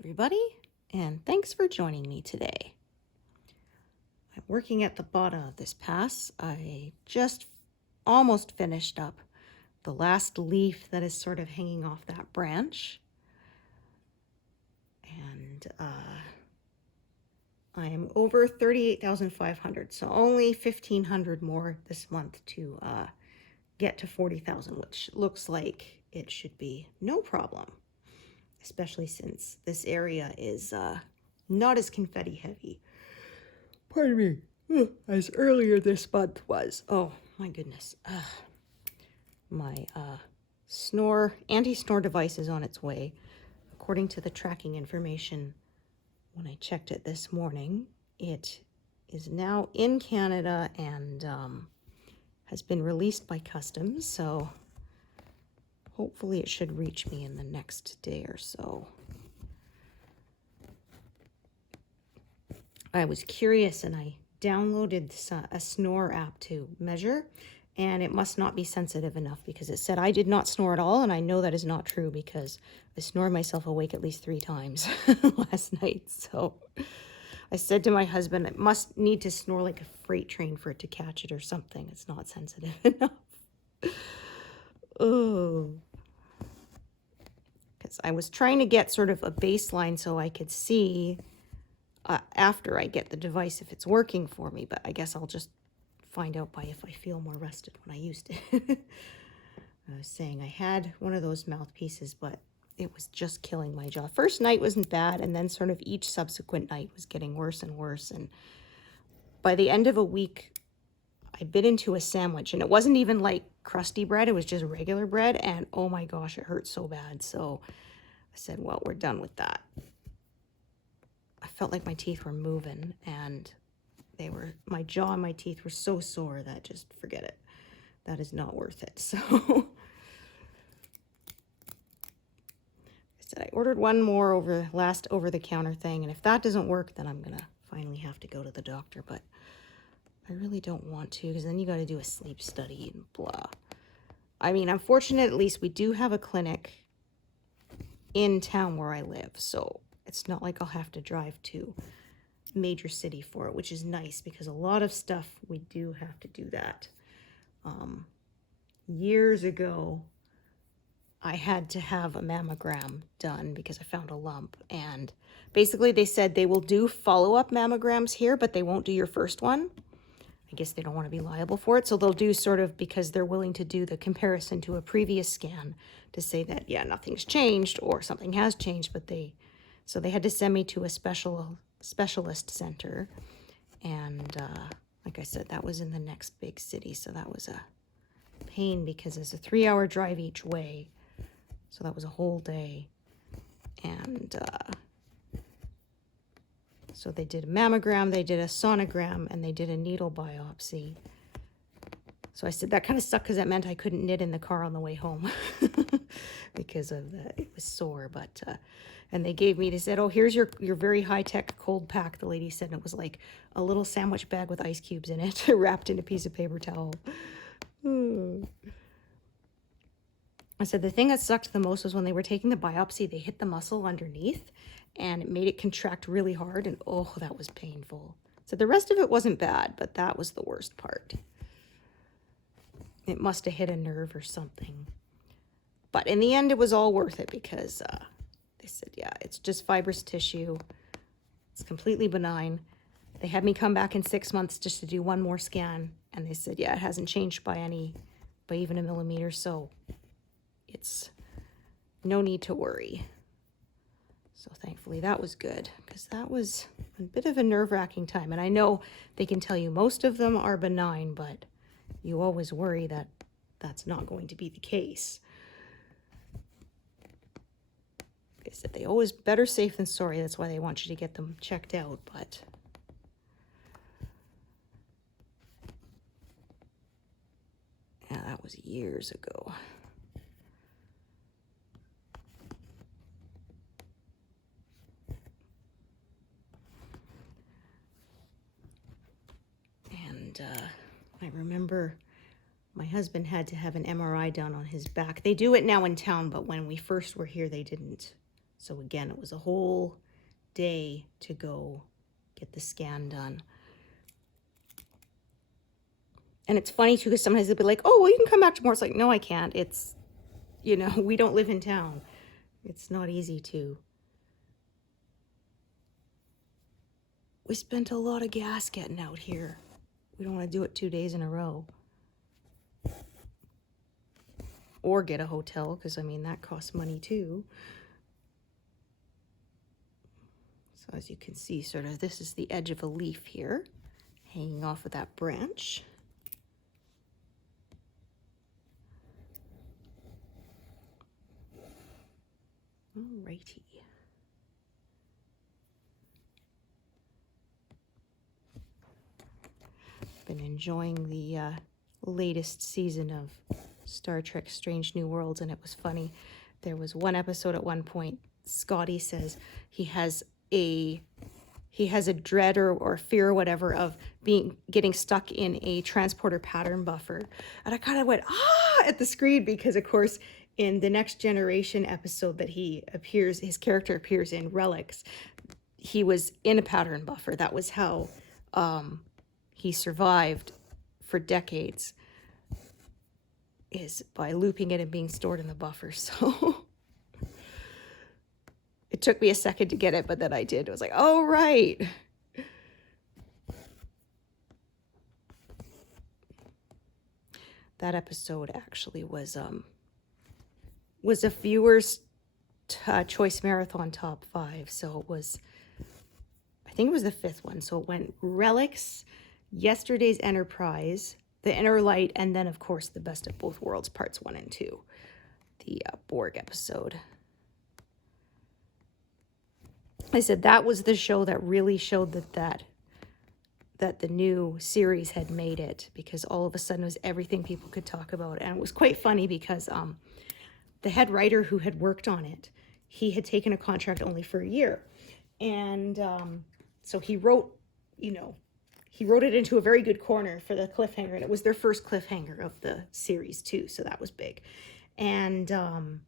everybody, and thanks for joining me today. I'm working at the bottom of this pass. I just almost finished up the last leaf that is sort of hanging off that branch. And I am over 38,500, so only 1,500 more this month to get to 40,000, which looks like it should be no problem. Especially since this area is not as confetti heavy. Pardon me, as earlier this month was. Oh my goodness. My anti-snore device is on its way. According to the tracking information, when I checked it this morning, it is now in Canada and has been released by customs, so hopefully it should reach me in the next day or so. I was curious and I downloaded a snore app to measure, and it must not be sensitive enough because it said I did not snore at all, and I know that is not true because I snored myself awake at least 3 times last night. So I said to my husband, it must need to snore like a freight train for it to catch it or something. It's not sensitive enough. Oh. I was trying to get sort of a baseline so I could see after I get the device if it's working for me, but I guess I'll just find out by if I feel more rested when I used it. I was saying I had one of those mouthpieces, but it was just killing my jaw. First night wasn't bad, and then sort of each subsequent night was getting worse and worse, and by the end of a week, I bit into a sandwich, and it wasn't even like crusty bread, it was just regular bread, and oh my gosh, it hurt so bad. So I said, well, we're done with that. I felt like my teeth were moving, and my jaw and my teeth were so sore that just forget it. That is not worth it. So I said I ordered one more over-the-counter thing, and if that doesn't work, then I'm gonna finally have to go to the doctor, but I really don't want to, because then you got to do a sleep study and blah. I mean, I'm fortunate at least we do have a clinic in town where I live, so it's not like I'll have to drive to a major city for it, which is nice because a lot of stuff we do have to do that. Years ago, I had to have a mammogram done because I found a lump, and basically they said they will do follow-up mammograms here, but they won't do your first one. I guess they don't want to be liable for it, so they'll do sort of, because they're willing to do the comparison to a previous scan to say that, yeah, nothing's changed or something has changed, but so they had to send me to a specialist center, and like I said, that was in the next big city, so that was a pain because it's a 3-hour drive each way, so that was a whole day, and so they did a mammogram, they did a sonogram, and they did a needle biopsy. So I said that kind of sucked because that meant I couldn't knit in the car on the way home because of it was sore. But and they said, oh, here's your very high-tech cold pack. The lady said, and it was like a little sandwich bag with ice cubes in it, wrapped in a piece of paper towel. I said the thing that sucked the most was when they were taking the biopsy, they hit the muscle underneath, and it made it contract really hard, and oh, that was painful. So the rest of it wasn't bad, but that was the worst part. It must have hit a nerve or something. But in the end, it was all worth it because they said, yeah, it's just fibrous tissue. It's completely benign. They had me come back in 6 months just to do one more scan, and they said, yeah, it hasn't changed by even a millimeter, so it's no need to worry. So thankfully that was good, because that was a bit of a nerve-wracking time. And I know they can tell you most of them are benign, but you always worry that that's not going to be the case. They said they always better safe than sorry. That's why they want you to get them checked out. But yeah, that was years ago. I remember my husband had to have an MRI done on his back. They do it now in town, but when we first were here, they didn't. So again, it was a whole day to go get the scan done. And it's funny too, because sometimes they'll be like, oh, well, you can come back tomorrow. It's like, no, I can't. It's, you know, we don't live in town. It's not easy to. We spent a lot of gas getting out here. We don't want to do it 2 days in a row. Or get a hotel, because, I mean, that costs money too. So as you can see, sort of, this is the edge of a leaf here, hanging off of that branch. Alrighty. Been enjoying the latest season of Star Trek Strange New Worlds, and it was funny. There was one episode at one point, Scotty says he has a dread or fear or whatever of getting stuck in a transporter pattern buffer. And I kind of went, at the screen, because of course in the Next Generation episode that his character appears in, Relics, he was in a pattern buffer. That was how he survived for decades, is by looping it and being stored in the buffer. So it took me a second to get it, but then I did. I was like, oh, right. That episode actually was a viewer's choice marathon top 5. So it was, I think it was the 5th one. So it went Relics, Yesterday's Enterprise, The Inner Light, and then, of course, The Best of Both Worlds, parts 1 and 2, the Borg episode. I said that was the show that really showed that the new series had made it, because all of a sudden it was everything people could talk about. And it was quite funny because the head writer who had worked on it, he had taken a contract only for a year. And so he wrote it into a very good corner for the cliffhanger, and it was their first cliffhanger of the series too, so that was big. And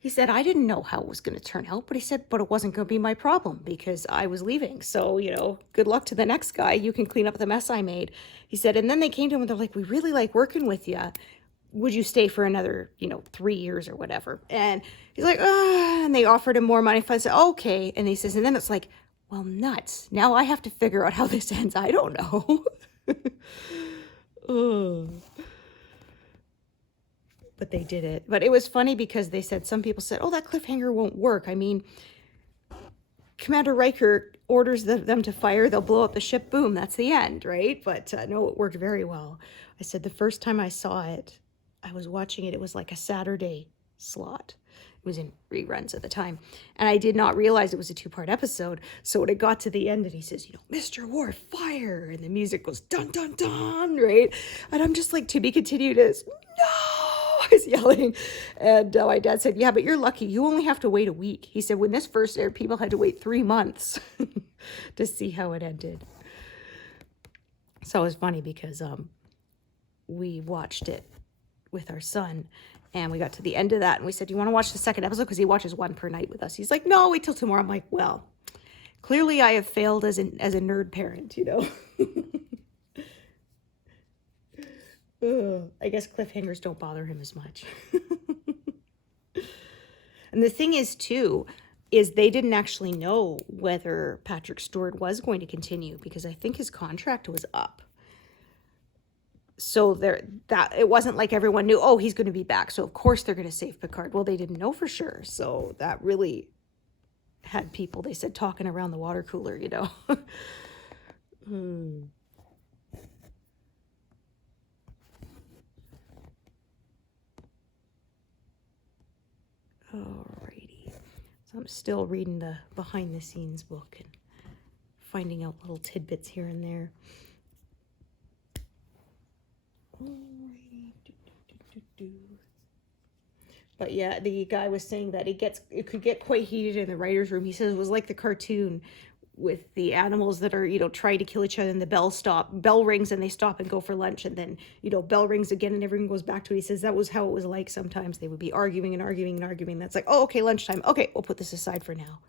he said, I didn't know how it was going to turn out, but he said, but it wasn't going to be my problem because I was leaving. So, good luck to the next guy. You can clean up the mess I made. He said, and then they came to him and they're like, we really like working with you. Would you stay for another, 3 years or whatever? And he's like, and they offered him more money. I said, okay. And he says, and then it's like, well, nuts. Now I have to figure out how this ends. I don't know. But they did it. But it was funny because they said, some people said, oh, that cliffhanger won't work. I mean, Commander Riker orders them to fire. They'll blow up the ship. Boom. That's the end, right? But no, it worked very well. I said the first time I saw it, I was watching it. It was like a Saturday slot. It was in reruns at the time. And I did not realize it was a 2-part episode. So when it got to the end and he says, Mr. Worf, fire. And the music goes dun, dun, dun, right? And I'm just like, to be continued as, no, I was yelling. And my dad said, yeah, but you're lucky. You only have to wait a week. He said, when this first aired, people had to wait 3 months to see how it ended. So it was funny because we watched it with our son. And we got to the end of that and we said, do you want to watch the second episode? Because he watches one per night with us. He's like, no, wait till tomorrow. I'm like, well, clearly I have failed as a nerd parent, I guess cliffhangers don't bother him as much. And the thing is, too, is they didn't actually know whether Patrick Stewart was going to continue because I think his contract was up. So it wasn't like everyone knew, oh, he's going to be back. So of course they're going to save Picard. Well, they didn't know for sure. So that really had people, they said, talking around the water cooler, Alrighty. So I'm still reading the behind the scenes book and finding out little tidbits here and there. But yeah, the guy was saying that it could get quite heated in the writer's room. He says it was like the cartoon with the animals that are, you know, trying to kill each other, and the bell rings and they stop and go for lunch, and then, you know, bell rings again and everyone goes back to it. He says that was how it was like sometimes. They would be arguing and arguing and arguing. That's like, oh, okay, lunchtime. Okay, we'll put this aside for now.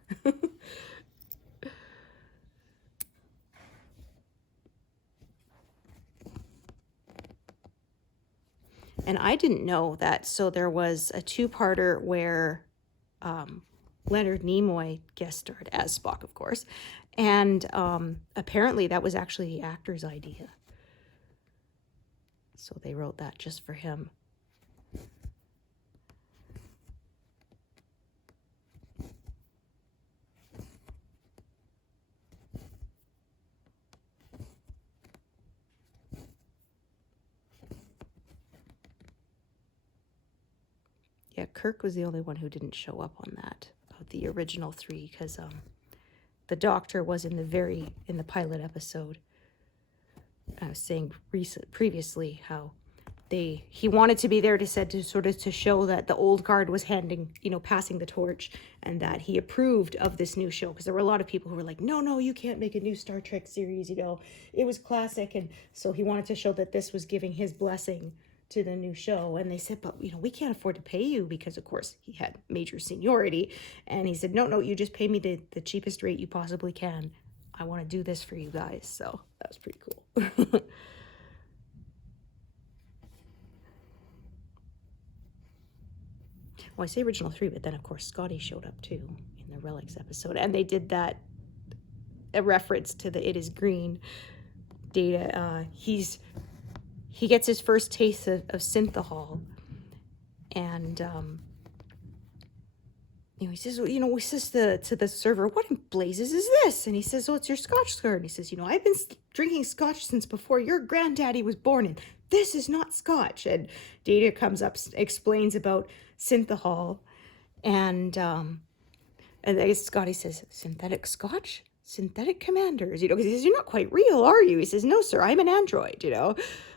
And I didn't know that. So there was a two-parter where Leonard Nimoy guest starred as Spock, of course. And apparently that was actually the actor's idea. So they wrote that just for him. Yeah, Kirk was the only one who didn't show up on that, of the original three, because the Doctor was in the pilot episode. I was saying previously how he wanted to be there to show that the old guard was passing the torch, and that he approved of this new show, because there were a lot of people who were like, no, you can't make a new Star Trek series, you know, it was classic. And so he wanted to show that this was giving his blessing to the new show. And they said, but, you know, we can't afford to pay you, because of course he had major seniority. And he said, no, you just pay me the cheapest rate you possibly can. I want to do this for you guys. So that was pretty cool. Well, I say original three, but then of course Scotty showed up too in the Relics episode, and they did that a reference to the It Is Green. Data, he gets his first taste of synthahol, and he says, he says to the server, what in blazes is this? And he says, oh, it's your Scotch scarf. And he says, I've been drinking Scotch since before your granddaddy was born, and this is not Scotch. And Data comes up, explains about synthahol, and I guess Scotty says, synthetic Scotch? Synthetic commanders, because he says, you're not quite real, are you? He says, no, sir, I'm an android,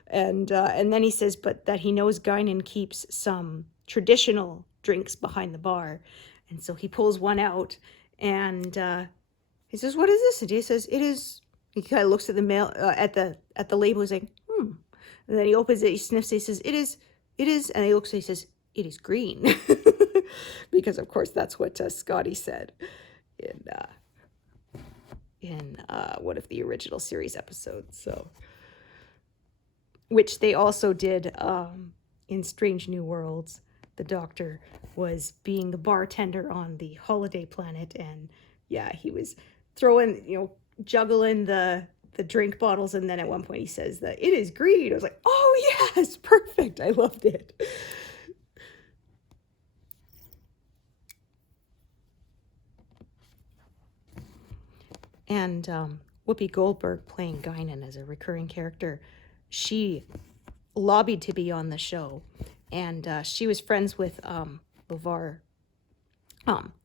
And then he says, but that he knows Guinan keeps some traditional drinks behind the bar. And so he pulls one out, and he says, what is this? And he says, it is, he kind of looks at the mail, at the label, he's like, And then he opens it, he sniffs it, he says, it is, and he looks and he says, it is green. Because of course that's what Scotty said in one of the original series episodes. So, which they also did in Strange New Worlds. The Doctor was being the bartender on the holiday planet, and yeah, he was throwing, juggling the drink bottles, and then at one point he says that it is green. I was like, oh yes, perfect. I loved it. And Whoopi Goldberg, playing Guinan as a recurring character, she lobbied to be on the show, and she was friends with LeVar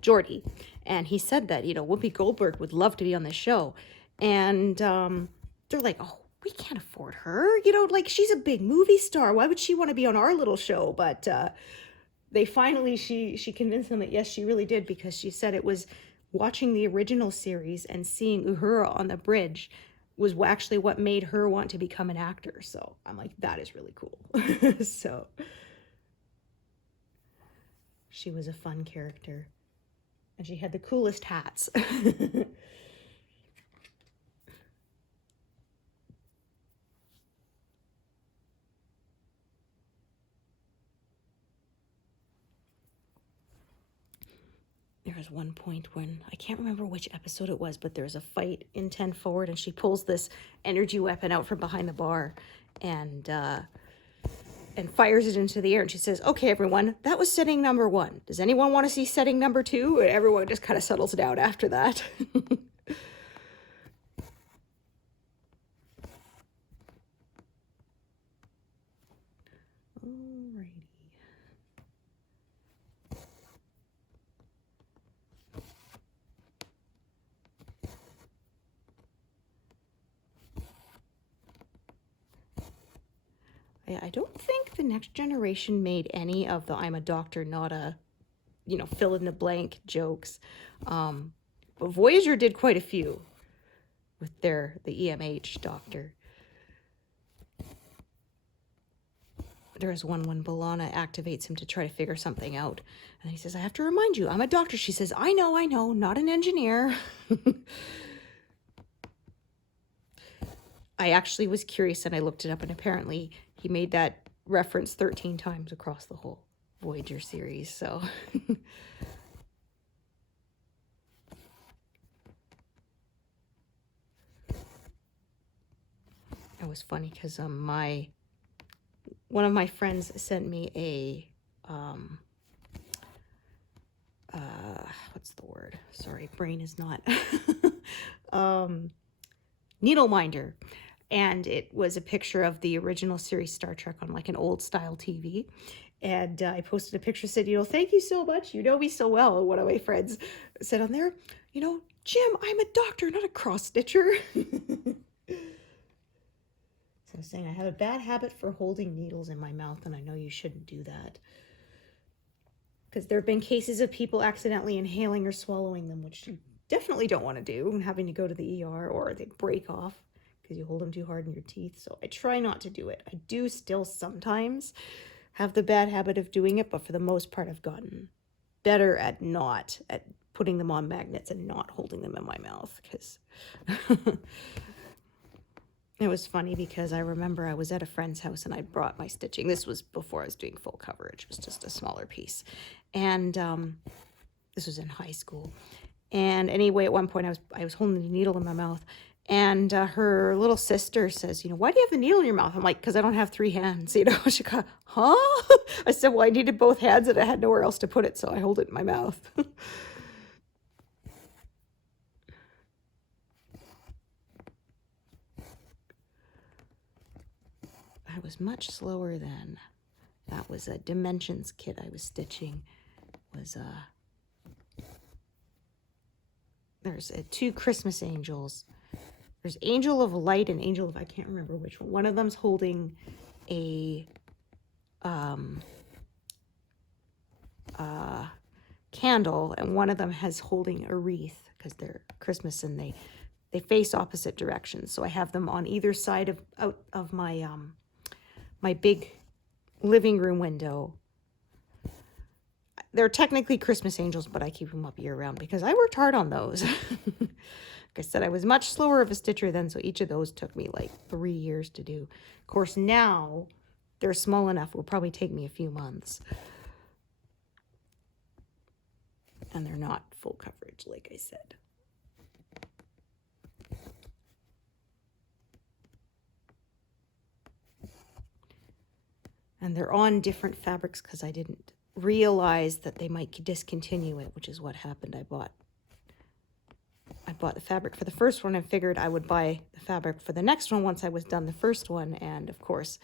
Geordi, and he said that Whoopi Goldberg would love to be on the show, and they're like, oh, we can't afford her, she's a big movie star, why would she want to be on our little show? But they finally, she convinced them that yes, she really did, because she said it was watching the original series and seeing Uhura on the bridge was actually what made her want to become an actor. So I'm like, that is really cool. So she was a fun character, and she had the coolest hats. There was one point when, I can't remember which episode it was, but there's a fight in 10 Forward, and she pulls this energy weapon out from behind the bar and fires it into the air. And she says, okay, everyone, that was setting number 1. Does anyone want to see setting number 2? And everyone just kind of settles down after that. I don't think the Next Generation made any of the I'm a doctor, not a, fill in the blank jokes. But Voyager did quite a few. with the EMH doctor. There's one when Balana activates him to try to figure something out. And he says, I have to remind you, I'm a doctor. She says, I know, not an engineer. I actually was curious and I looked it up, and apparently he made that reference 13 times across the whole Voyager series. So it was funny because one of my friends sent me a what's the word? Sorry, brain is not needle minder. And it was a picture of the original series Star Trek on like an old style TV. And I posted a picture, said, thank you so much. You know me so well. And one of my friends said on there, Jim, I'm a doctor, not a cross stitcher. So I was saying I have a bad habit for holding needles in my mouth, and I know you shouldn't do that. Because there have been cases of people accidentally inhaling or swallowing them, which you definitely don't want to do, and having to go to the ER, or they break off because you hold them too hard in your teeth. So I try not to do it. I do still sometimes have the bad habit of doing it, but for the most part I've gotten better at putting them on magnets and not holding them in my mouth, because it was funny because I remember I was at a friend's house and I brought my stitching. This was before I was doing full coverage. It was just a smaller piece. And this was in high school. And anyway, at one point I was holding the needle in my mouth, and her little sister says, why do you have the needle in your mouth? I'm like, because I don't have 3 hands. She goes, huh? I said, well, I needed both hands and I had nowhere else to put it, so I hold it in my mouth. I was much slower then. That was a Dimensions kit I was stitching. There's 2 Christmas angels. There's Angel of Light and Angel of, I can't remember which one. One of them's holding a candle, and one of them has holding a wreath, because they're Christmas and they face opposite directions. So I have them on either side of my my big living room window. They're technically Christmas angels, but I keep them up year round because I worked hard on those. Like I said, I was much slower of a stitcher then, so each of those took me like 3 years to do. Of course, now they're small enough, it will probably take me a few months. And they're not full coverage, like I said. And they're on different fabrics because I didn't realize that they might discontinue it, which is what happened. I bought the fabric for the first one and figured I would buy the fabric for the next one once I was done the first one. And of course,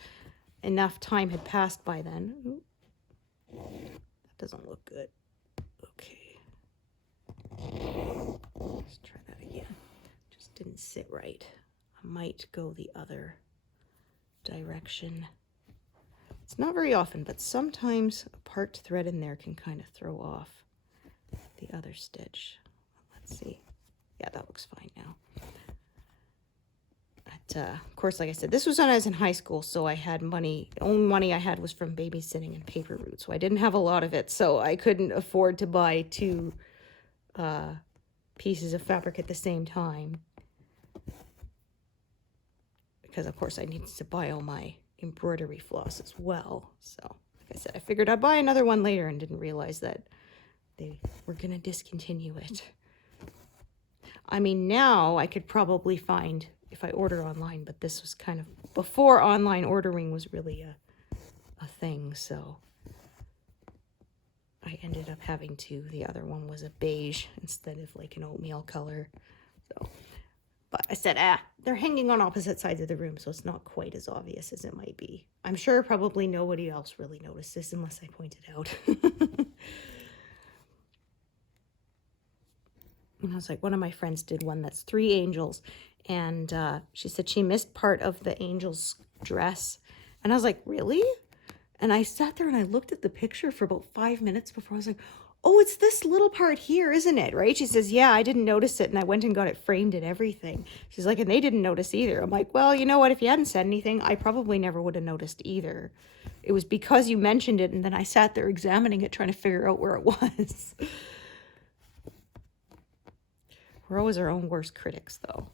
enough time had passed by then. Ooh, that doesn't look good. Okay. Let's try that again. Just didn't sit right. I might go the other direction. It's not very often, but sometimes a parked thread in there can kind of throw off the other stitch. Let's see. Yeah, that looks fine now. But, of course, like I said, this was when I was in high school, so I had money. The only money I had was from babysitting and paper route, so I didn't have a lot of it, so I couldn't afford to buy 2 pieces of fabric at the same time. Because, of course, I needed to buy all my embroidery floss as well. So, like I said, I figured I'd buy another one later and didn't realize that they were going to discontinue it. I mean, now I could probably find if I order online, but this was kind of before online ordering was really a thing, so I ended up having to. The other one was a beige instead of like an oatmeal color. So, but I said, they're hanging on opposite sides of the room, so it's not quite as obvious as it might be. I'm sure probably nobody else really noticed this unless I pointed out. And I was like, one of my friends did one that's 3 angels, and she said she missed part of the angel's dress. And I was like, really? And I sat there and I looked at the picture for about 5 minutes before I was like, oh, it's this little part here, isn't it? Right? She says, yeah, I didn't notice it. And I went and got it framed and everything. She's like, and they didn't notice either. I'm like, well, you know what? If you hadn't said anything, I probably never would have noticed either. It was because you mentioned it. And then I sat there examining it, trying to figure out where it was. We're always our own worst critics, though.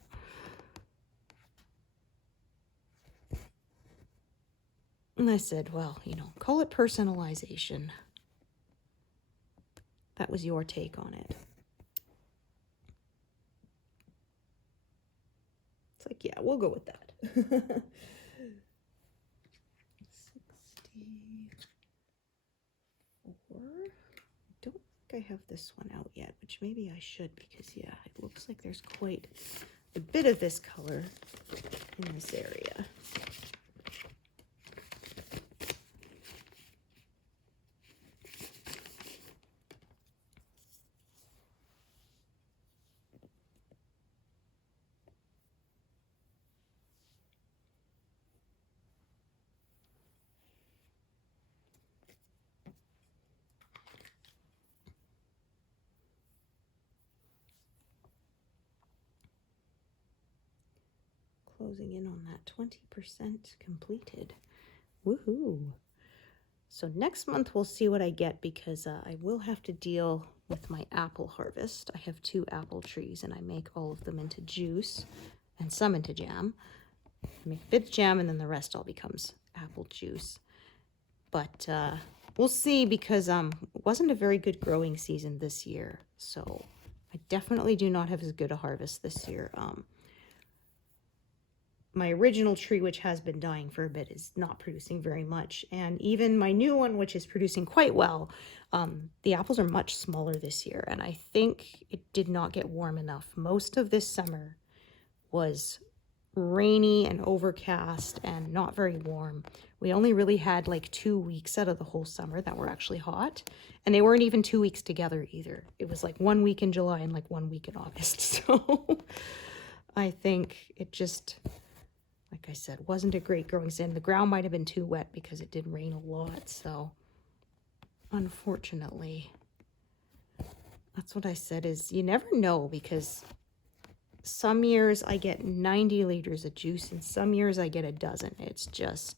And I said, well, you know, call it personalization. That was your take on it. It's like, yeah, we'll go with that. 64. I don't think I have this one out yet, which maybe I should, because, yeah, it looks like there's quite a bit of this color in this area. Closing in on that 20% completed. Woohoo! So next month we'll see what I get, because I will have to deal with my apple harvest. I have 2 apple trees and I make all of them into juice and some into jam. I make a bit of jam and then the rest all becomes apple juice. But we'll see, because it wasn't a very good growing season this year. So I definitely do not have as good a harvest this year. My original tree, which has been dying for a bit, is not producing very much. And even my new one, which is producing quite well, the apples are much smaller this year. And I think it did not get warm enough. Most of this summer was rainy and overcast and not very warm. We only really had like 2 weeks out of the whole summer that were actually hot. And they weren't even 2 weeks together either. It was like 1 week in July and like 1 week in August. So I think it just, like I said, wasn't a great growing season. The ground might have been too wet because it did rain a lot. So unfortunately, that's what I said, is you never know, because some years I get 90 liters of juice and some years I get a dozen. It's just,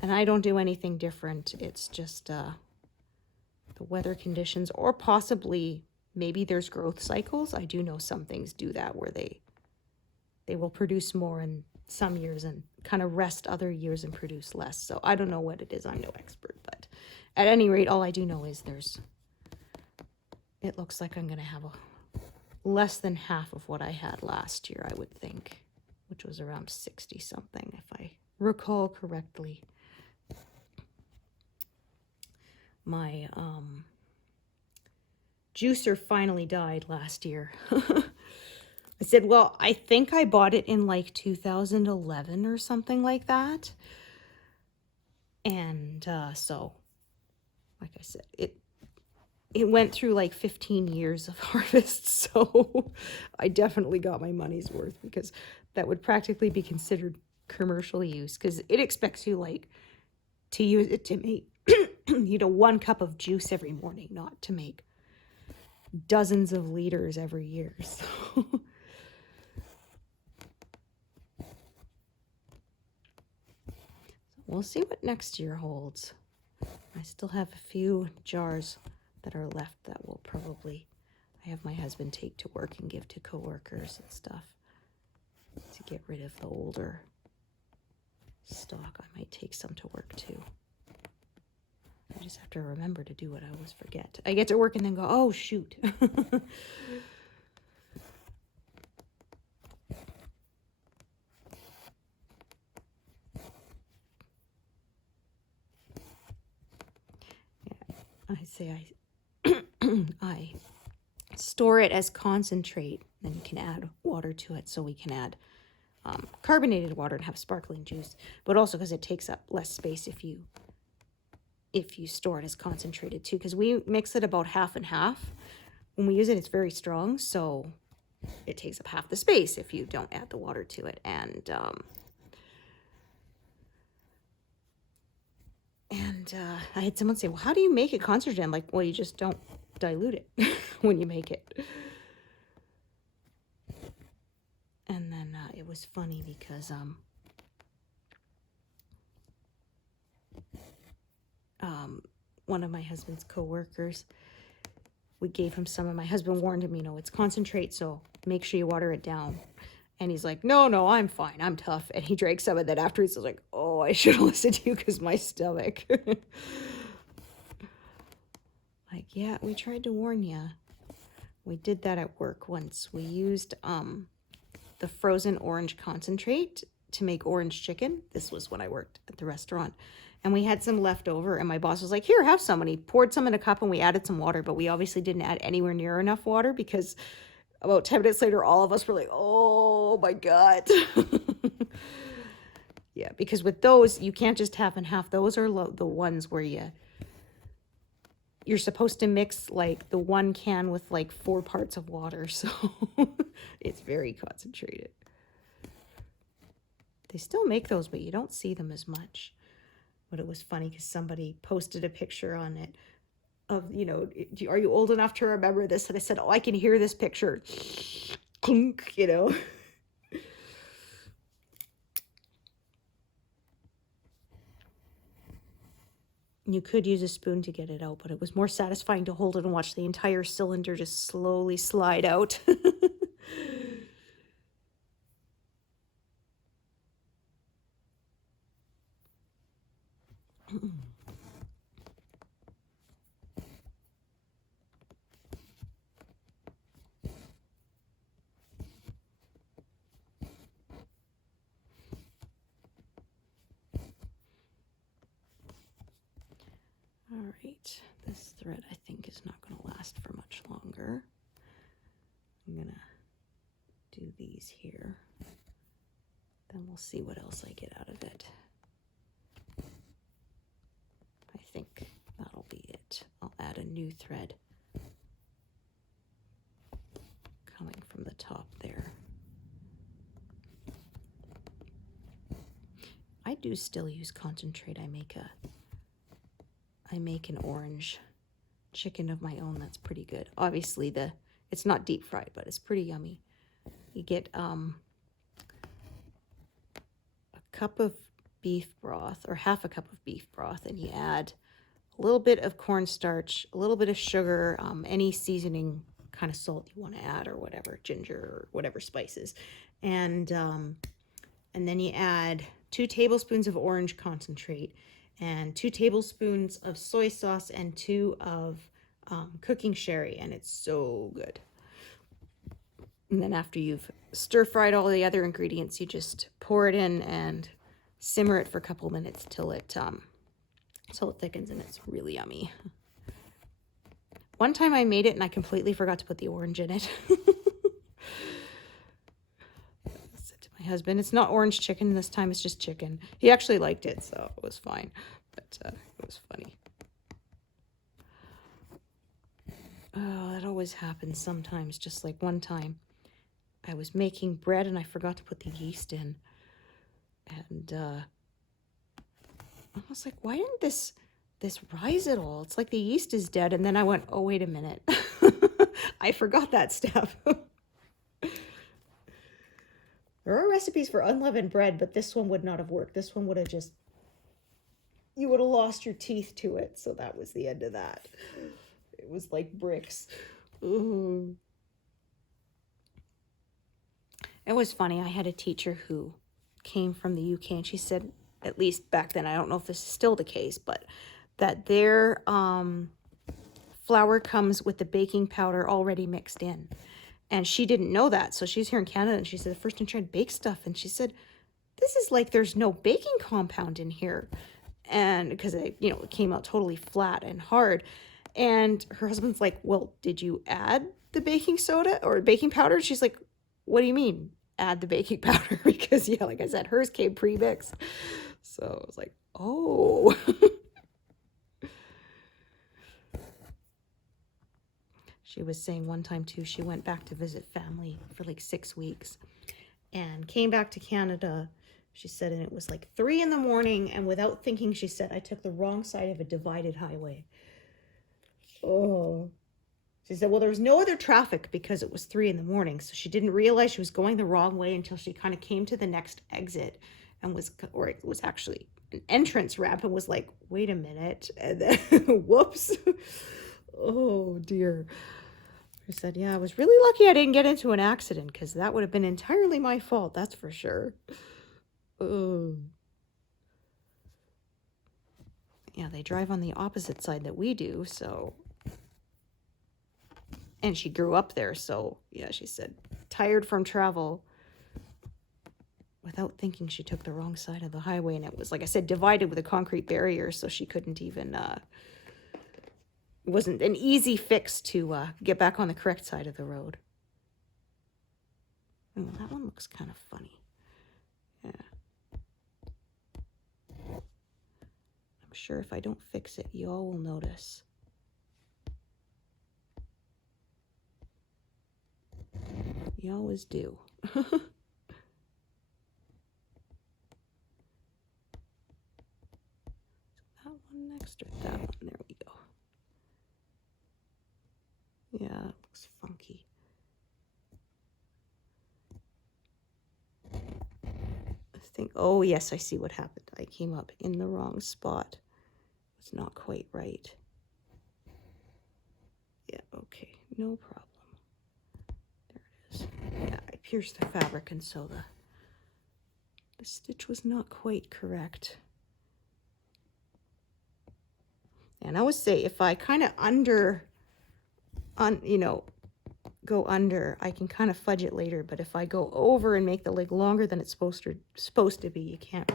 and I don't do anything different. It's just the weather conditions, or possibly maybe there's growth cycles. I do know some things do that, where they will produce more in some years and kind of rest other years and produce less. So I don't know what it is. I'm no expert, but at any rate, all I do know is it looks like I'm going to have less than half of what I had last year, I would think, which was around 60 something, if I recall correctly. My juicer finally died last year. I said, well, I think I bought it in like 2011 or something like that. And so, like I said, it went through like 15 years of harvest. So I definitely got my money's worth, because that would practically be considered commercial use, because it expects you like to use it to make, 1 cup of juice every morning, not to make dozens of liters every year. So we'll see what next year holds. I still have a few jars that are left that will probably, I have my husband take to work and give to coworkers and stuff, to get rid of the older stock. I might take some to work too. I just have to remember to do what I always forget. I get to work and then go, oh shoot. I say I store it as concentrate, then you can add water to it, so we can add carbonated water and have sparkling juice, but also because it takes up less space if you store it as concentrated too, because we mix it about half and half. When we use it, it's very strong, so it takes up half the space if you don't add the water to it. And I had someone say, well, how do you make it concentrated? I'm like, well, you just don't dilute it when you make it. And then it was funny because one of my husband's co-workers, we gave him some, and my husband warned him, you know, it's concentrate, so make sure you water it down. And he's like, no, I'm fine, I'm tough. And he drank some, and then afterwards he was like, oh, I should have listened to you because my stomach. Like, yeah, we tried to warn you. We did that at work once. We used the frozen orange concentrate to make orange chicken. This was when I worked at the restaurant. And we had some left over, and my boss was like, here, have some. And he poured some in a cup, and we added some water, but we obviously didn't add anywhere near enough water because about 10 minutes later, all of us were like, oh my God. Yeah, because with those, you can't just half and half. Those are the ones where you're supposed to mix like the 1 can with like 4 parts of water. So it's very concentrated. They still make those, but you don't see them as much. But it was funny because somebody posted a picture on it of, you know, are you old enough to remember this? And I said, oh, I can hear this picture. Clunk, you know. You could use a spoon to get it out, but it was more satisfying to hold it and watch the entire cylinder just slowly slide out. All right, this thread I think is not going to last for much longer. I'm going to do these here. Then we'll see what else I get out of it. I think that'll be it. I'll add a new thread coming from the top there. I do still use concentrate. I make an orange chicken of my own that's pretty good. Obviously it's not deep fried, but it's pretty yummy. You get a cup of beef broth, or half a cup of beef broth, and you add a little bit of cornstarch, a little bit of sugar, any seasoning kind of salt you want to add, or whatever, ginger or whatever spices, and then you add 2 tablespoons of orange concentrate and 2 tablespoons of soy sauce and 2 of cooking sherry, and it's so good. And then after you've stir-fried all the other ingredients, you just pour it in and simmer it for a couple minutes till it thickens, and it's really yummy. One time I made it and I completely forgot to put the orange in it. I said to my husband, it's not orange chicken this time, it's just chicken. He actually liked it, so it was fine, but it was funny. Oh, that always happens sometimes. Just like one time I was making bread and I forgot to put the yeast in, and I was like, why didn't this rise at all? It's like the yeast is dead. And then I went, oh, wait a minute. I forgot that step. There are recipes for unleavened bread, but this one would not have worked. This one would have you would have lost your teeth to it. So that was the end of that. It was like bricks. Ooh. It was funny. I had a teacher who came from the UK, and she said, at least back then, I don't know if this is still the case, but that their flour comes with the baking powder already mixed in. And she didn't know that. So she's here in Canada, and she said, the first time I tried to bake stuff, and she said, this is like there's no baking compound in here. And because it came out totally flat and hard. And her husband's like, well, did you add the baking soda or baking powder? She's like, what do you mean add the baking powder? Because yeah, like I said, hers came pre-mixed. So I was like, oh. She was saying one time too, she went back to visit family for like 6 weeks and came back to Canada. She said, and it was like 3 in the morning, and without thinking, she said, I took the wrong side of a divided highway. Oh, She said, well, there was no other traffic because it was 3 in the morning. So she didn't realize she was going the wrong way until she kind of came to the next exit and or it was actually an entrance ramp and was like, wait a minute. And then, whoops. Oh, dear. I said, yeah, I was really lucky I didn't get into an accident because that would have been entirely my fault. That's for sure. Oh. Yeah, they drive on the opposite side that we do, so. And she grew up there, so yeah, she said, tired from travel. Without thinking, she took the wrong side of the highway, and it was, like I said, divided with a concrete barrier, so she couldn't even, it wasn't an easy fix to get back on the correct side of the road. Oh, that one looks kind of funny. Yeah. I'm sure if I don't fix it, y'all will notice. You always do. That one next or that one? There we go. Yeah, it looks funky. I think, oh yes, I see what happened. I came up in the wrong spot. It's not quite right. Yeah, okay, no problem. There it is. Yeah, I pierced the fabric, and so the stitch was not quite correct. And I always say, if I kind of go under, I can kind of fudge it later. But if I go over and make the leg longer than it's supposed to be, you can't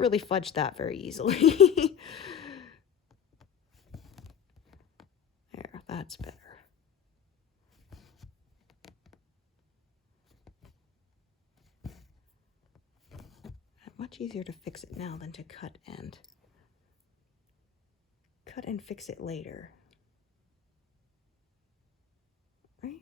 really fudge that very easily. There, that's better. Much easier to fix it now than to cut and fix it later. Right?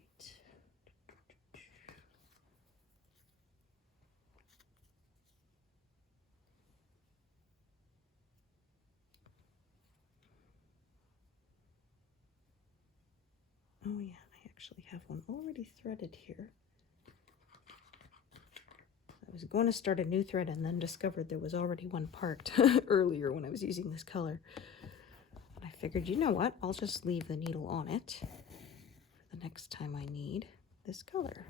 Oh yeah, I actually have one already threaded here. I was going to start a new thread and then discovered there was already one parked earlier when I was using this color. And I figured, you know what, I'll just leave the needle on it for the next time I need this color.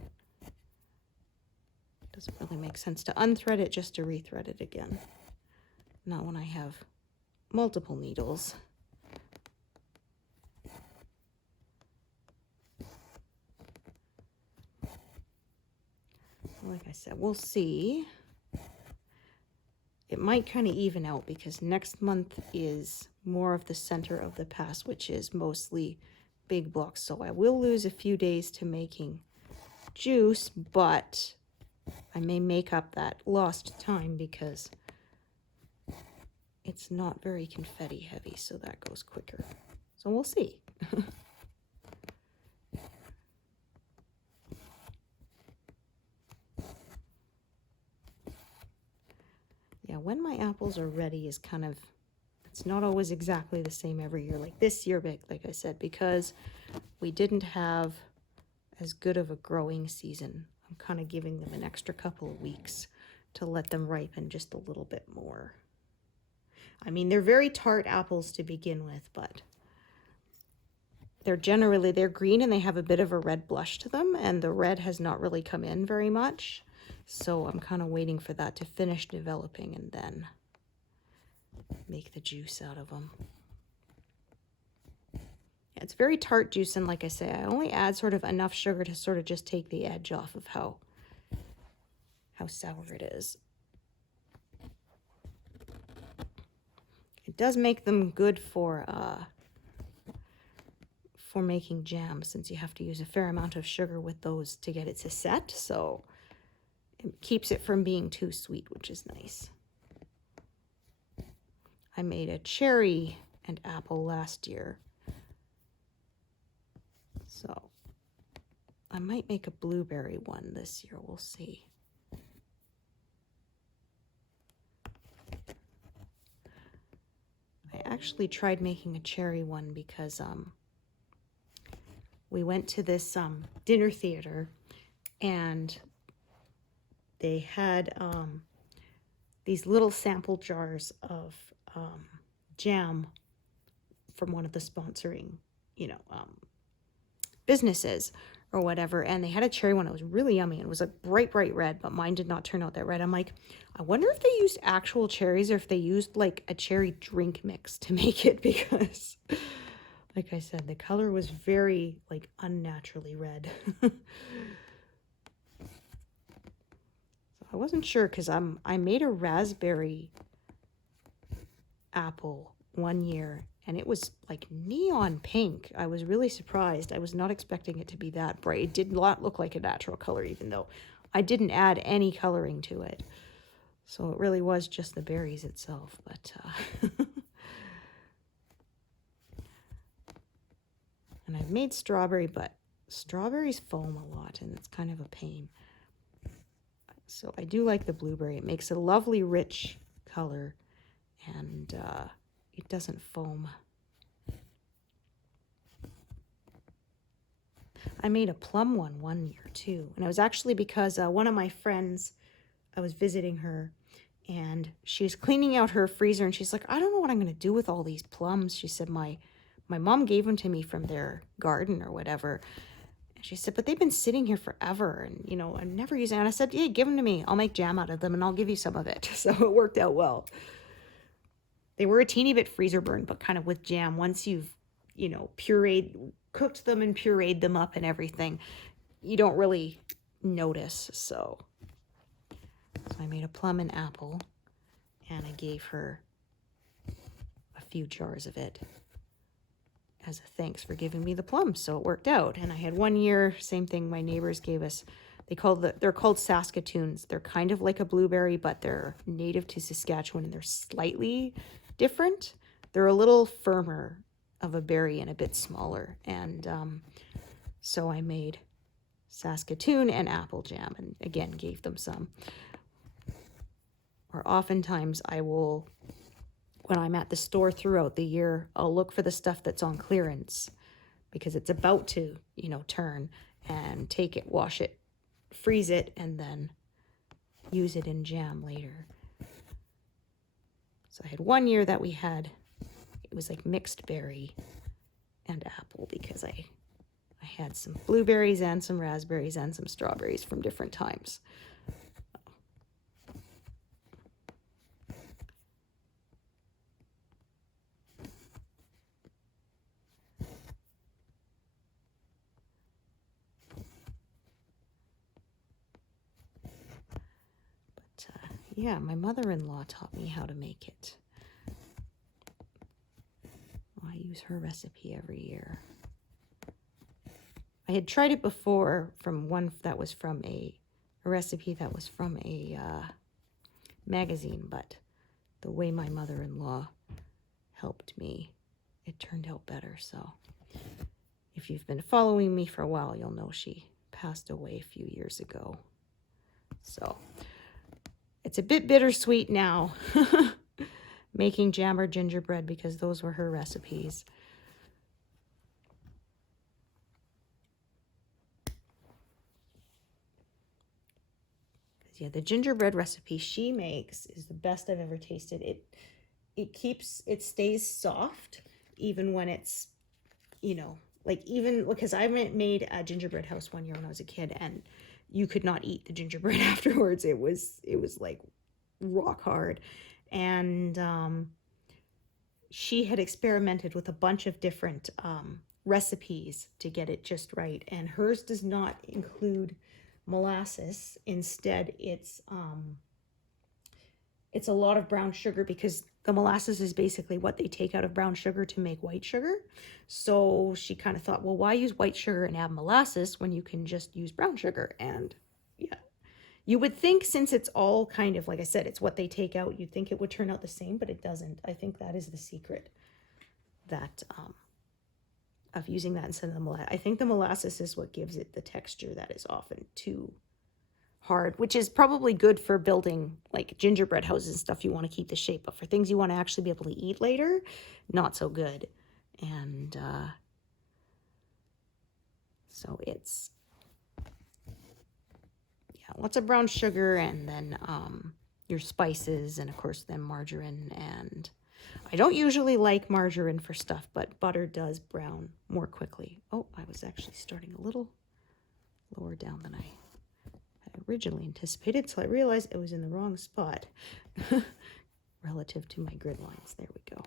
Doesn't really make sense to unthread it just to rethread it again. Not when I have multiple needles. Like I said, we'll see. It might kind of even out because next month is more of the center of the pass, which is mostly big blocks. So I will lose a few days to making juice, but I may make up that lost time because it's not very confetti heavy, so that goes quicker. So we'll see. Yeah, when my apples are ready is kind of, it's not always exactly the same every year. Like this year, like I said, because we didn't have as good of a growing season, I'm kind of giving them an extra couple of weeks to let them ripen just a little bit more. I mean, they're very tart apples to begin with, but they're green and they have a bit of a red blush to them, and the red has not really come in very much. So I'm kind of waiting for that to finish developing and then make the juice out of them. Yeah, it's very tart juice, and like I say, I only add sort of enough sugar to sort of just take the edge off of how sour it is. It does make them good for making jam, since you have to use a fair amount of sugar with those to get it to set, so it keeps it from being too sweet, which is nice. I made a cherry and apple last year, so I might make a blueberry one this year. We'll see. I actually tried making a cherry one because we went to this dinner theater, and they had these little sample jars of jam from one of the sponsoring, businesses or whatever, and they had a cherry one. It was really yummy, and it was a bright red, but mine did not turn out that red. I'm like, I wonder if they used actual cherries or if they used like a cherry drink mix to make it, because like I said, the color was very like unnaturally red. So I wasn't sure, because I made a raspberry apple one year, and it was like neon pink. I was really surprised. I was not expecting it to be that bright. It did not look like a natural color, even though I didn't add any coloring to it. So it really was just the berries itself. But and I've made strawberry, but strawberries foam a lot, and it's kind of a pain. So I do like the blueberry. It makes a lovely rich color, and it doesn't foam. I made a plum one year too, and it was actually because one of my friends, I was visiting her, and she was cleaning out her freezer, and she's like, I don't know what I'm going to do with all these plums. She said, my mom gave them to me from their garden or whatever. And she said, but they've been sitting here forever, and I'm never using it. And I said, yeah, give them to me. I'll make jam out of them, and I'll give you some of it. So it worked out well. They were a teeny bit freezer burn, but kind of with jam, once you've, cooked them and pureed them up and everything, you don't really notice. So I made a plum and apple, and I gave her a few jars of it as a thanks for giving me the plums. So it worked out. And I had one year, same thing, my neighbors gave us, they're called Saskatoons. They're kind of like a blueberry, but they're native to Saskatchewan, and they're slightly different. They're a little firmer of a berry and a bit smaller. And so I made Saskatoon and apple jam, and again gave them some. Or oftentimes I will, when I'm at the store throughout the year, I'll look for the stuff that's on clearance, because it's about to, turn, and take it, wash it, freeze it, and then use it in jam later. So I had one year that we had, it was like mixed berry and apple, because I had some blueberries and some raspberries and some strawberries from different times. Yeah, my mother-in-law taught me how to make it. I use her recipe every year. I had tried it before from one that was from a recipe that was from a magazine, but the way my mother-in-law helped me, it turned out better. So if you've been following me for a while, you'll know she passed away a few years ago. So it's a bit bittersweet now making jam or gingerbread, because those were her recipes. Yeah, the gingerbread recipe she makes is the best I've ever tasted. It stays soft even when it's, even because I made a gingerbread house one year when I was a kid, and you could not eat the gingerbread afterwards. It was like rock hard. And she had experimented with a bunch of different recipes to get it just right, and hers does not include molasses. Instead, it's a lot of brown sugar, because the molasses is basically what they take out of brown sugar to make white sugar. So she kind of thought, well, why use white sugar and add molasses when you can just use brown sugar? And yeah, you would think, since it's all kind of, like I said, it's what they take out, you'd think it would turn out the same, but it doesn't. I think that is the secret that of using that instead of the molasses. I think the molasses is what gives it the texture that is often too hard, which is probably good for building like gingerbread houses and stuff. You want to keep the shape, but for things you want to actually be able to eat later, not so good. And So it's, yeah, lots of brown sugar, and then your spices, and of course then margarine. And I don't usually like margarine for stuff, but butter does brown more quickly. Oh, I was actually starting a little lower down than I had originally anticipated, so I realized it was in the wrong spot relative to my grid lines. There we go.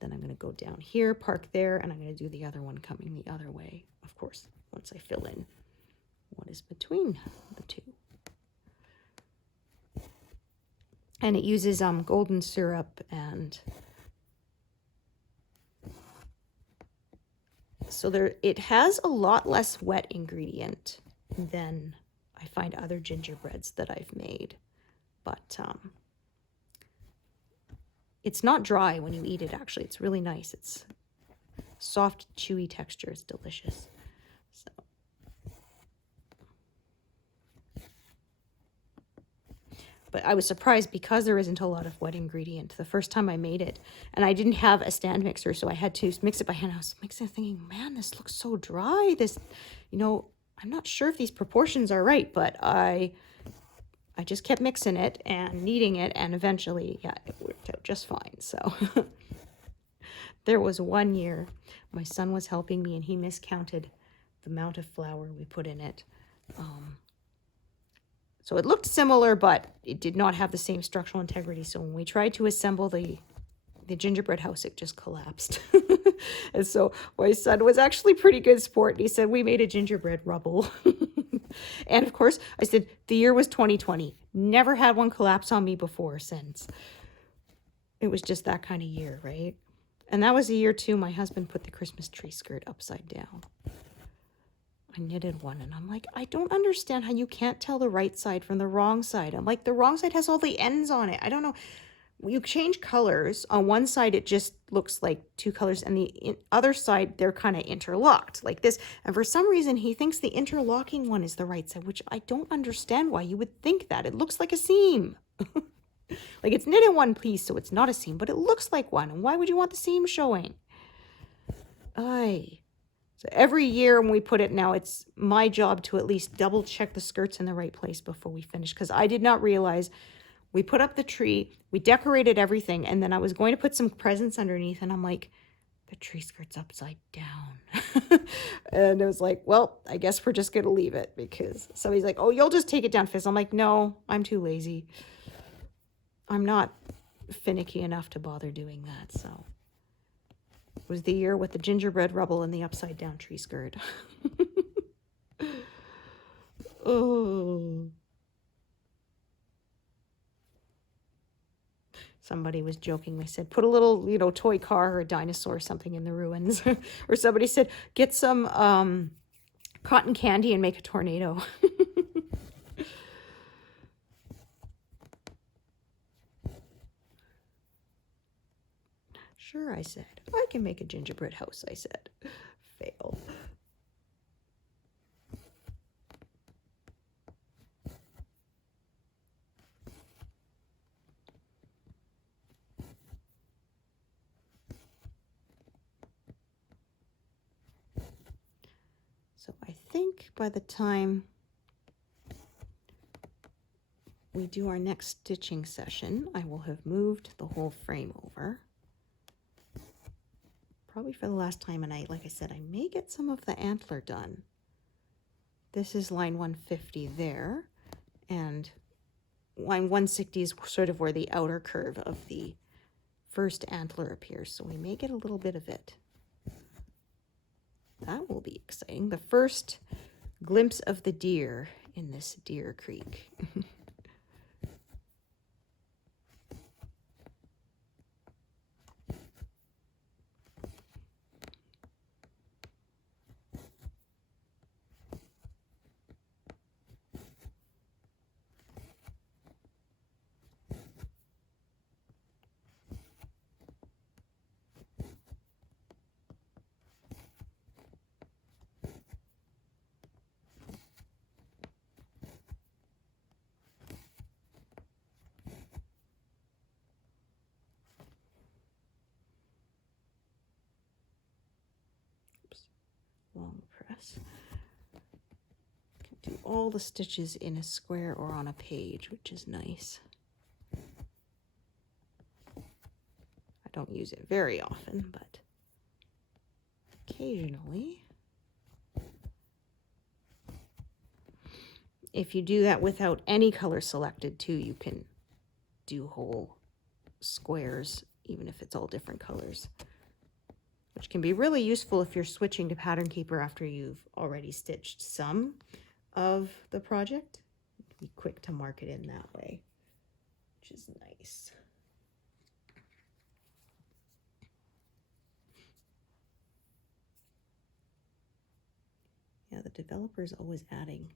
Then I'm going to go down here, park there, and I'm going to do the other one coming the other way, of course, once I fill in what is between the two. And it uses golden syrup, and so there, it has a lot less wet ingredient than I find other gingerbreads that I've made. But it's not dry when you eat it, actually. It's really nice. It's soft, chewy texture. It's delicious. So. But I was surprised because there isn't a lot of wet ingredient the first time I made it. And I didn't have a stand mixer, so I had to mix it by hand. I was mixing it thinking, man, this looks so dry. This, you know, I'm not sure if these proportions are right, but I just kept mixing it and kneading it, and eventually, yeah, it worked out just fine. So there was one year my son was helping me, and he miscounted the amount of flour we put in it. So it looked similar, but it did not have the same structural integrity. So when we tried to assemble the gingerbread house, it just collapsed. And so my son was actually pretty good sport. And he said, we made a gingerbread rubble. And of course, I said, the year was 2020. Never had one collapse on me before or since. It was just that kind of year, right? And that was the year, too, my husband put the Christmas tree skirt upside down. I knitted one, and I'm like, I don't understand how you can't tell the right side from the wrong side. I'm like, the wrong side has all the ends on it. I don't know. You change colors. On one side, it just looks like two colors, and the other side, they're kind of interlocked like this. And for some reason, he thinks the interlocking one is the right side, which I don't understand why you would think that. It looks like a seam. Like it's knit in one piece, so it's not a seam, but it looks like one. And why would you want the seam showing? Aye. So every year when we put it now, it's my job to at least double check the skirts in the right place before we finish, because I did not realize we put up the tree, we decorated everything, and then I was going to put some presents underneath, and I'm like, the tree skirt's upside down. And it was like, well, I guess we're just going to leave it, because somebody's like, oh, you'll just take it down, Fizz. I'm like, no, I'm too lazy. I'm not finicky enough to bother doing that, so. It was the year with the gingerbread rubble and the upside down tree skirt. Oh. Somebody was jokingly said, put a little, you know, toy car or a dinosaur or something in the ruins. Or somebody said, get some cotton candy and make a tornado. Sure, I said. I can make a gingerbread house, I said. Fail. So I think by the time we do our next stitching session, I will have moved the whole frame over. Probably for the last time, and like I said, I may get some of the antler done. This is line 150 there, and line 160 is sort of where the outer curve of the first antler appears, so we may get a little bit of it. That will be exciting. The first glimpse of the deer in this Deer Creek. Long press. all the stitches in a square or on a page, which is nice. I don't use it very often, but occasionally. If you do that without any color selected too, you can do whole squares, even if it's all different colors, which can be really useful if you're switching to Pattern Keeper after you've already stitched some of the project. Be quick to mark it in that way, which is nice. Yeah, the developer is always adding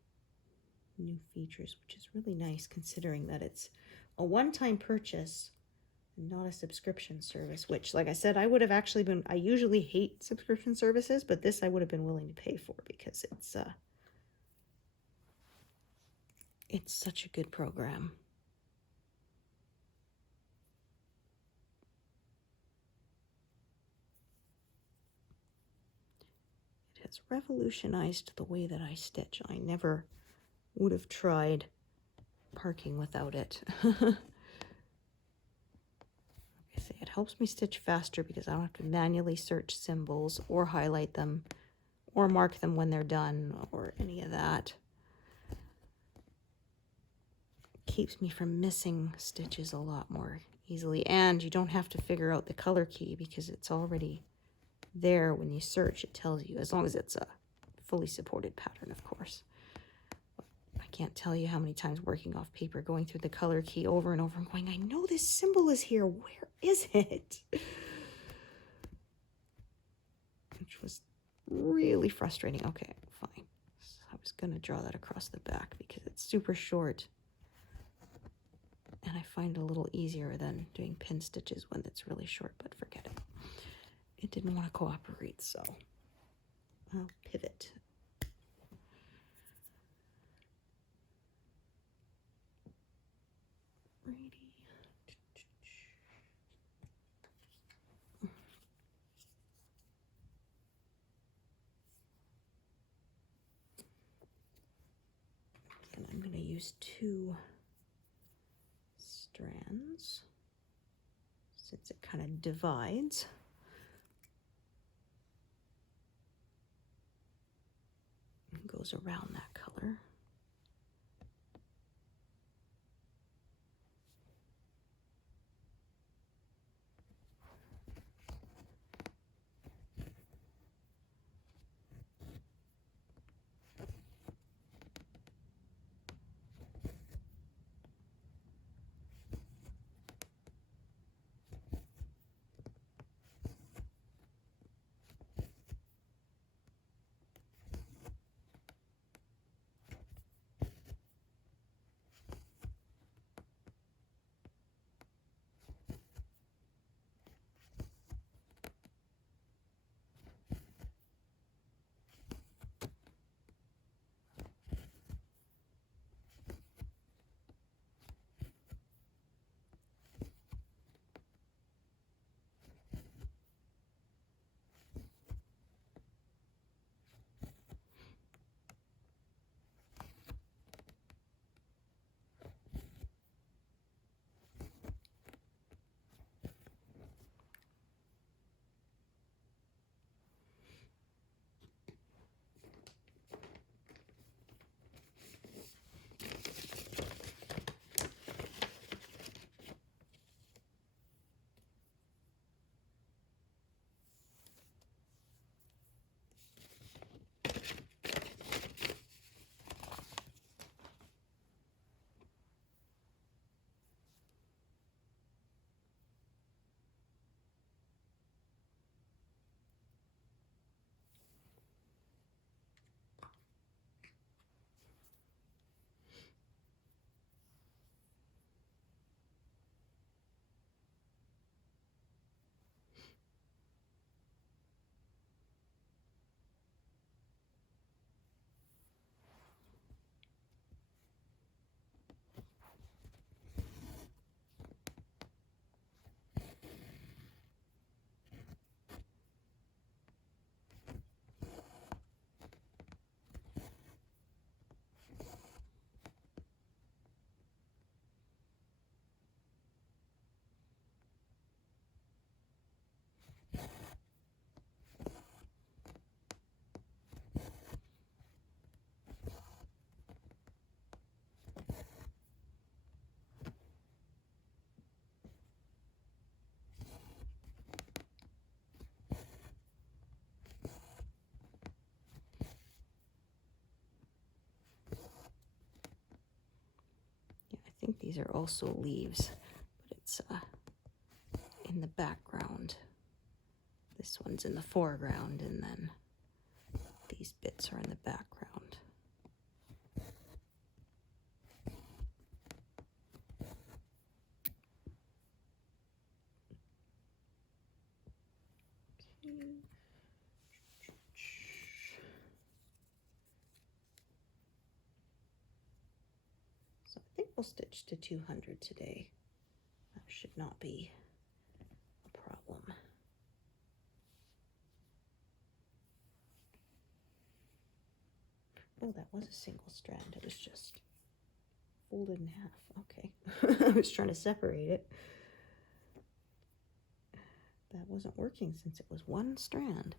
new features, which is really nice considering that it's a one-time purchase and not a subscription service, which, like I said, I would have actually been, I usually hate subscription services, but this I would have been willing to pay for because it's such a good program. It has revolutionized the way that I stitch. I never would have tried parking without it. Like I say, it helps me stitch faster because I don't have to manually search symbols or highlight them or mark them when they're done or any of that. Keeps me from missing stitches a lot more easily, and you don't have to figure out the color key because it's already there. When you search, it tells you, as long as it's a fully supported pattern, of course. I can't tell you how many times working off paper, going through the color key over and over and going, I know this symbol is here, where is it? Which was really frustrating. Okay, fine. So I was gonna draw that across the back because it's super short. And I find it a little easier than doing pin stitches when it's really short, but forget it. It didn't want to cooperate, so I'll pivot. Righty. And I'm going to use 2 strands since it kind of divides. And goes around that color. think these are also leaves, but it's in the background. This one's in the foreground, and then these bits are in the background. So I think we'll stitch to 200 today. That should not be a problem. Oh, that was a single strand. It was just folded in half. Okay. I was trying to separate it. That wasn't working since it was one strand.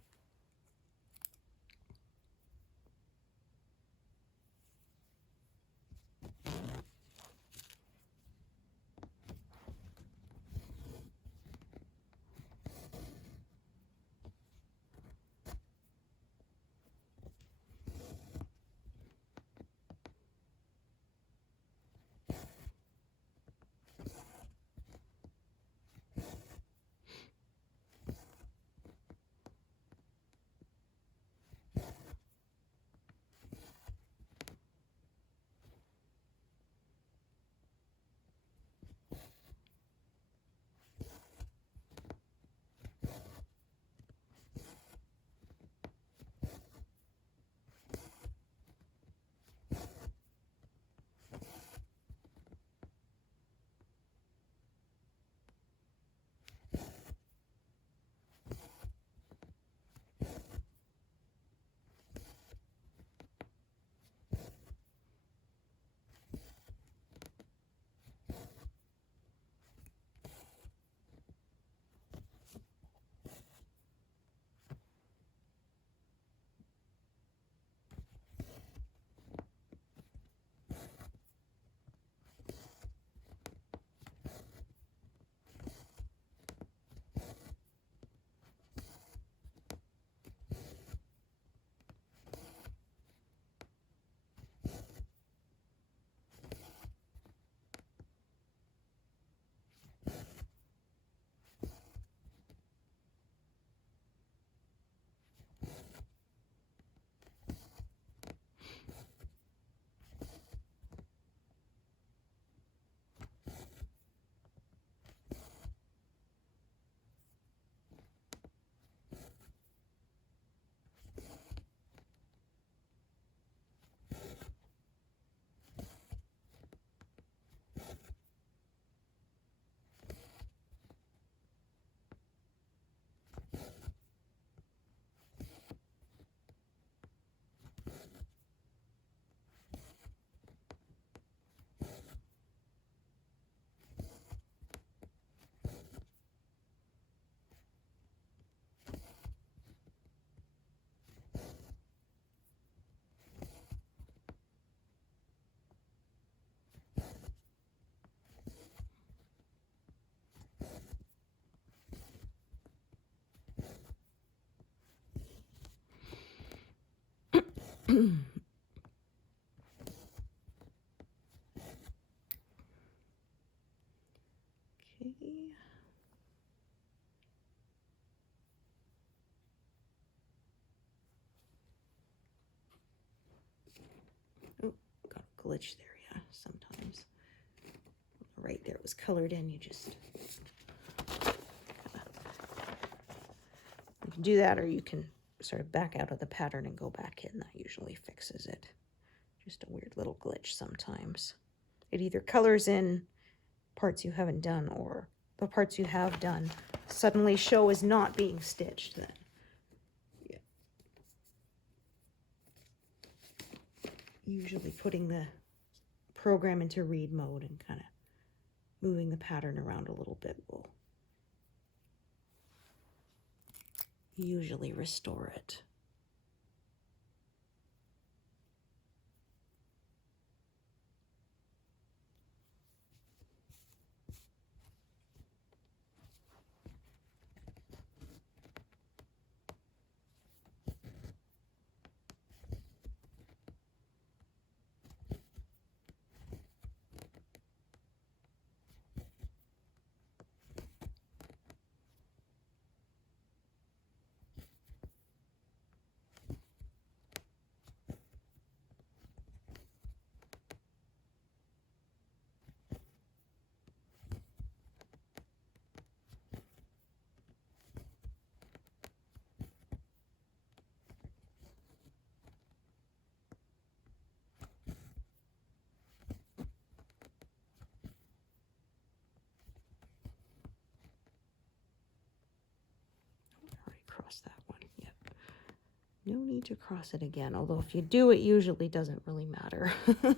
Okay. Oh, got a glitch there, yeah, sometimes. Right there, it was colored in, you just... You can do that, or you can sort of back out of the pattern and go back in. That usually fixes it. Just a weird little glitch sometimes. It either colors in parts you haven't done, or the parts you have done suddenly show as not being stitched then. Yeah. Usually putting the program into read mode and kind of moving the pattern around a little bit will usually restore it. cross that one. Yep. No need to cross it again, although if you do, it usually doesn't really matter. Okay.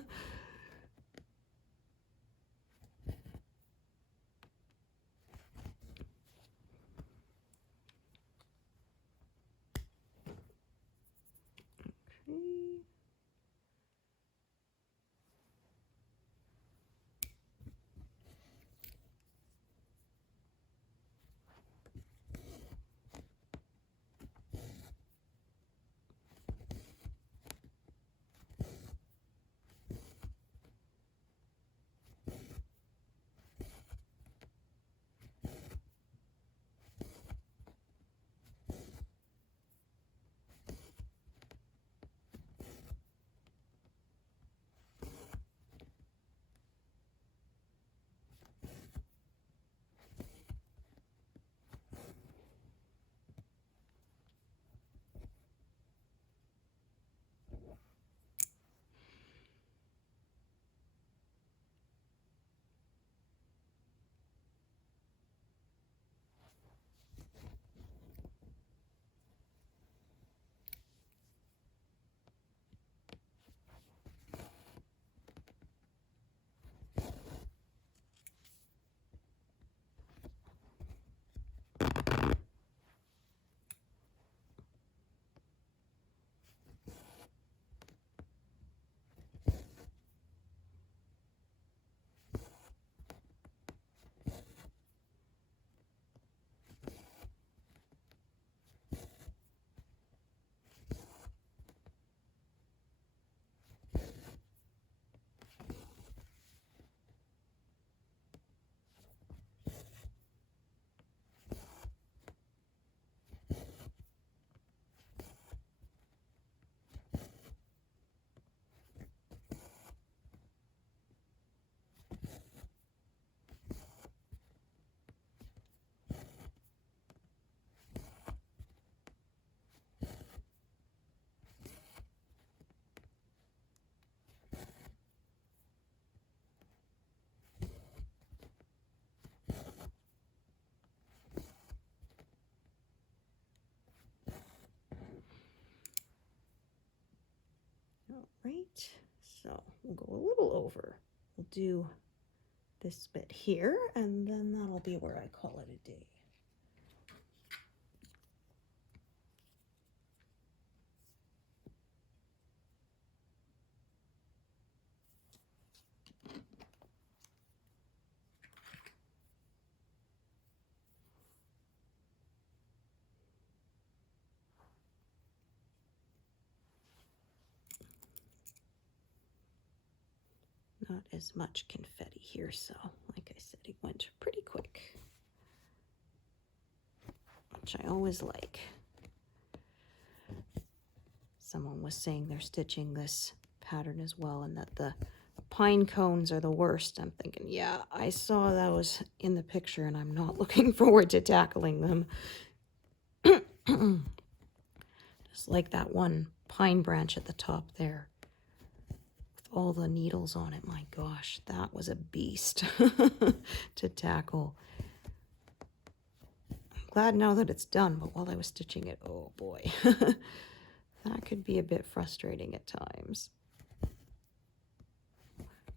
All right, so we'll go a little over. We'll do this bit here, and then that'll be where I call it a day. Not as much confetti here, so like I said, it went pretty quick, which I always like. Someone was saying they're stitching this pattern as well, and that the pine cones are the worst. I'm thinking, yeah, I saw those in the picture, and I'm not looking forward to tackling them. Just like that one pine branch at the top there. All the needles on it. My gosh, that was a beast to tackle. I'm glad now that it's done, but while I was stitching it, oh boy, that could be a bit frustrating at times.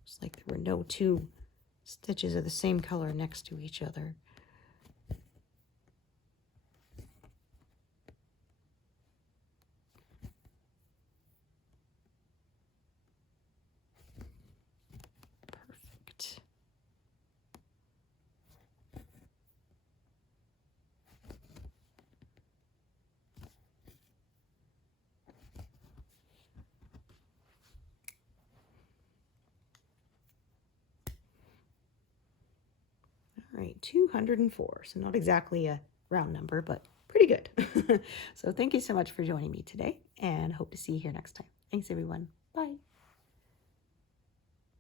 It's like there were no two stitches of the same color next to each other. All right, 204. So not exactly a round number, but pretty good. So thank you so much for joining me today, and hope to see you here next time. Thanks, everyone. Bye.